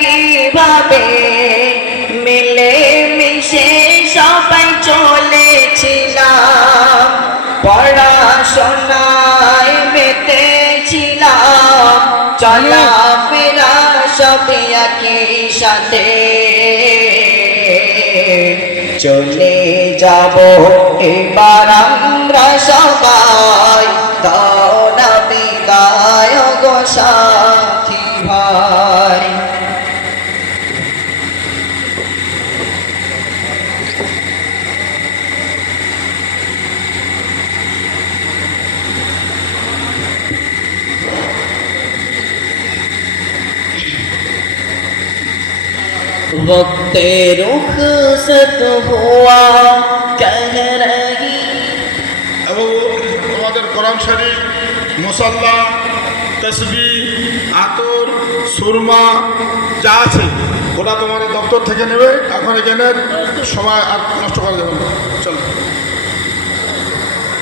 কীভাবে মিলে মিশে সবাই চলেছিলাম। পড়াশোনায় মেতেছিলাম। চলা ফেরা সবই একই সাথে। চলে যাব এবার আমরা সবাই। দাও না বিদায় গো সাথী ভাই वक्त रुख सत हुआ कह रही এবং আমাদের কোরআন শরীফ মুসাল্লা তসবি আতর সুরমা যা আছে ওটা তোমাদের দপ্তর থেকে নেবে এখন এখানে সময় আর নষ্ট করা যাবে না চলো